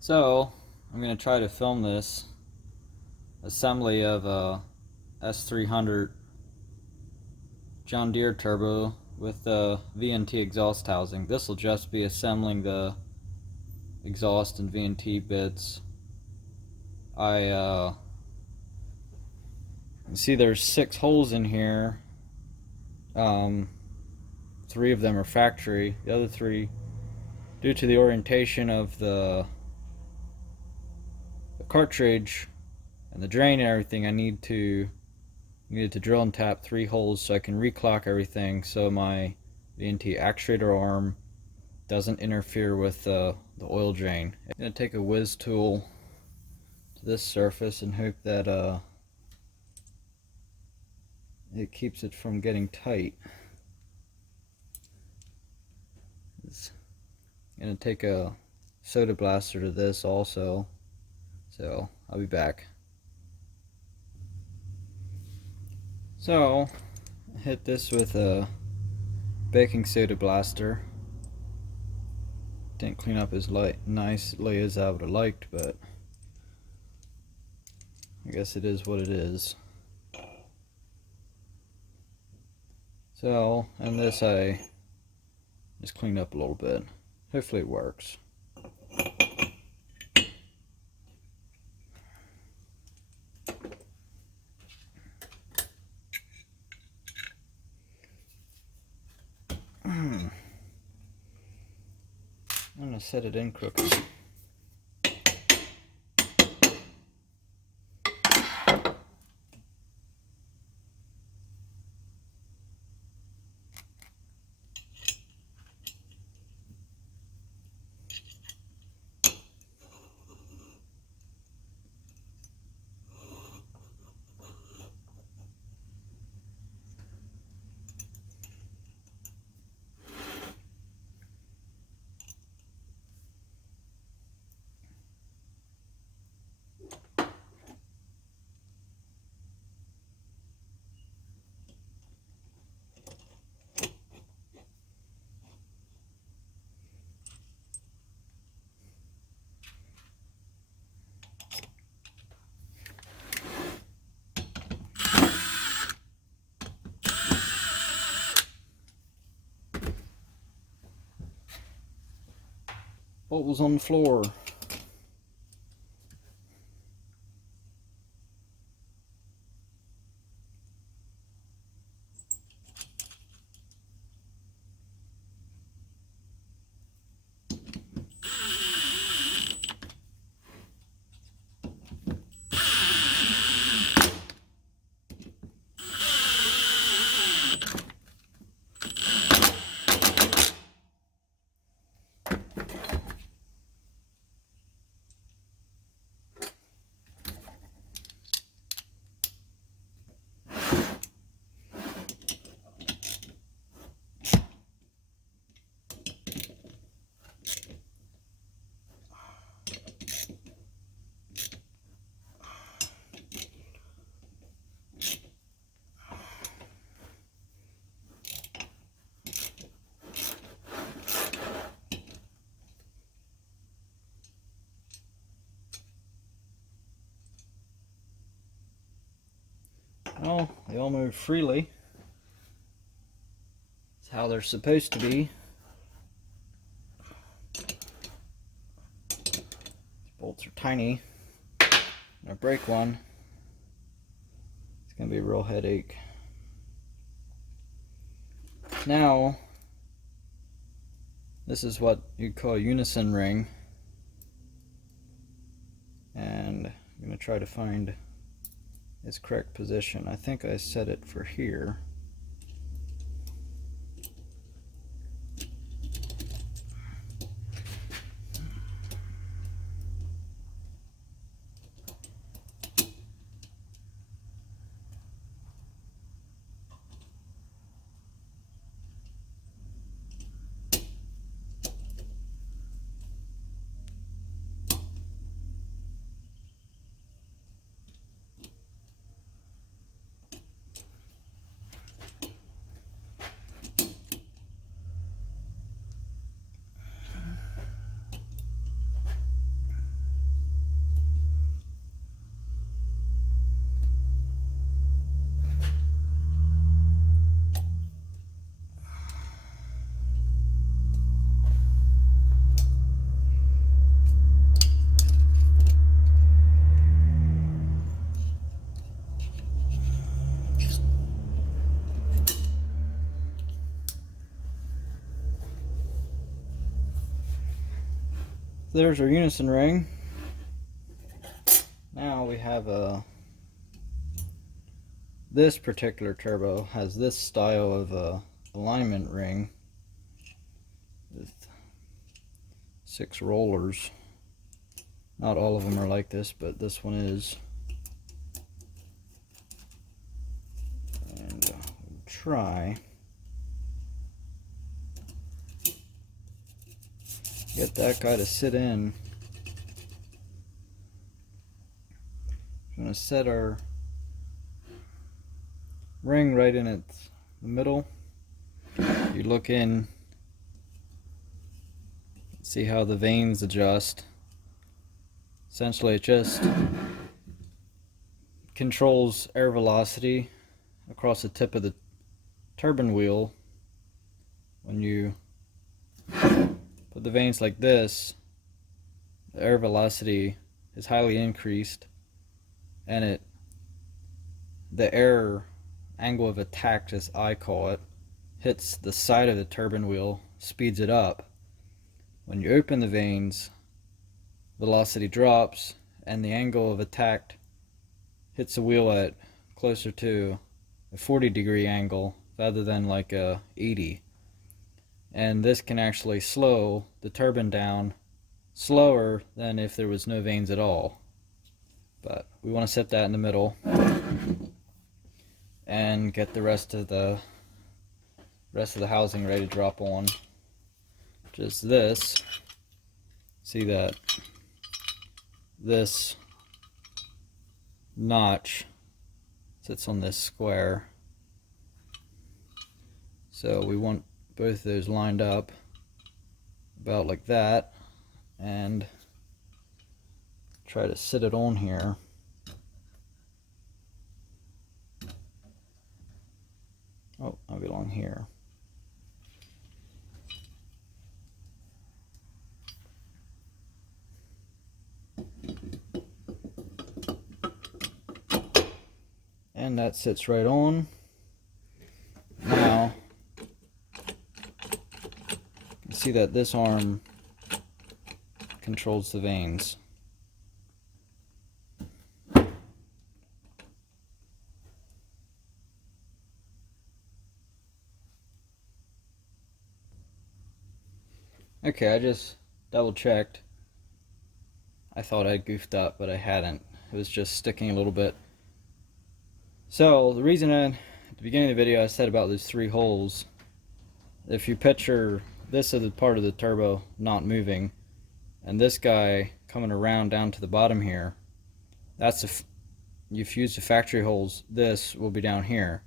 So, I'm going to try to film this assembly of a S300 John Deere turbo with the VNT exhaust housing. This will just be assembling the exhaust and VNT bits. I see there's 6 holes in here. 3 of them are factory. The other 3, due to the orientation of the cartridge and the drain and everything, I needed to drill and tap 3 holes so I can reclock everything so my VNT actuator arm doesn't interfere with the oil drain. I'm going to take a whiz tool to this surface and hope that it keeps it from getting tight. I'm going to take a soda blaster to this also, so I'll be back. So, hit this with a baking soda blaster. Didn't clean up as nicely as I would have liked, but I guess it is what it is. So, and this I just cleaned up a little bit. Hopefully it works. I'm gonna set it in crooked. Bolt was on the floor. Well, they all move freely. It's how they're supposed to be. These bolts are tiny. When I break one, it's going to be a real headache. Now, this is what you'd call a unison ring. And I'm going to try to find its correct position. I think I set it for here. there's our unison ring. Now we have this particular turbo has this style of alignment ring with 6 rollers. Not all of them are like this, but this one is. And we'll try get that guy to sit in. I'm going to set our ring right in its the middle. You look in, see how the vanes adjust. Essentially it just controls air velocity across the tip of the turbine wheel. When you put the vanes like this, the air velocity is highly increased, and the air angle of attack, as I call it, hits the side of the turbine wheel, speeds it up. When you open the vanes, velocity drops and the angle of attack hits the wheel at closer to a 40-degree angle rather than like a 80. And this can actually slow the turbine down slower than if there was no vanes at all. But we want to set that in the middle and get the rest of the housing ready to drop on. Just this. See that this notch sits on this square, so we want both of those lined up about like that, and try to sit it on here. Oh, I belong here. And that sits right on. Now, you can see that this arm controls the vanes. Okay, I just double checked. I thought I'd goofed up, but I hadn't. It was just sticking a little bit. So the reason at the beginning of the video I said about those 3 holes, if you picture this as the part of the turbo not moving, and this guy coming around down to the bottom here, that's if you've used the factory holes, this will be down here.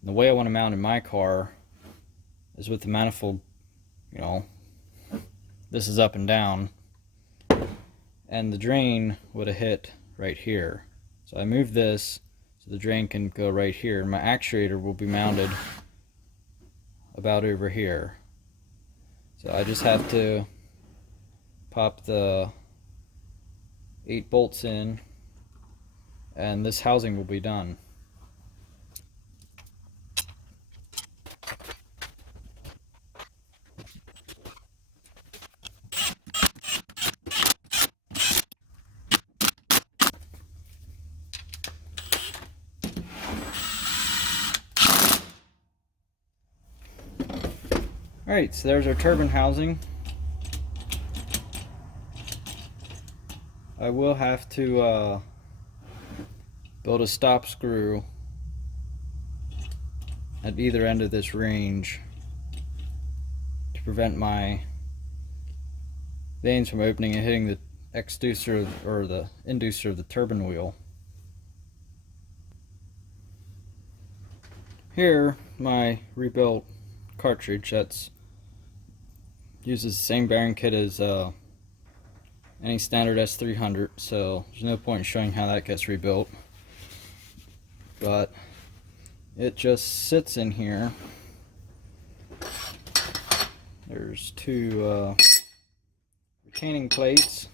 And the way I want to mount in my car is with the manifold, this is up and down, and the drain would have hit right here. So I moved this so the drain can go right here. My actuator will be mounted about over here. So I just have to pop the 8 bolts in, and this housing will be done. Alright, so there's our turbine housing. I will have to build a stop screw at either end of this range to prevent my vanes from opening and hitting the exducer or the inducer of the turbine wheel. Here, my rebuilt cartridge that's uses the same bearing kit as any standard S300, so there's no point in showing how that gets rebuilt. But it just sits in here. There's 2 retaining plates.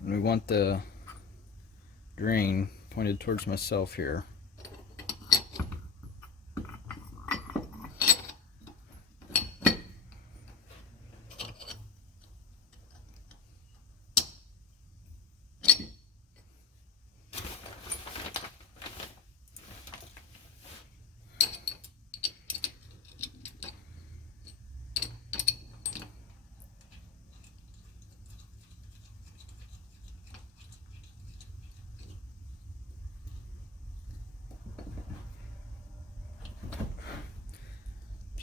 And we want the drain pointed towards myself here.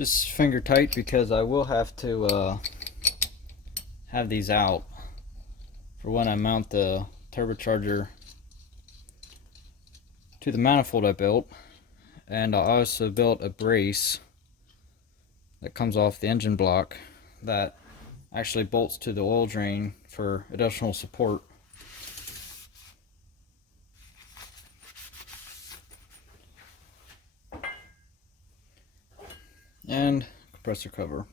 just finger tight, because I will have to have these out for when I mount the turbocharger to the manifold I built. And I also built a brace that comes off the engine block that actually bolts to the oil drain for additional support. And compressor cover.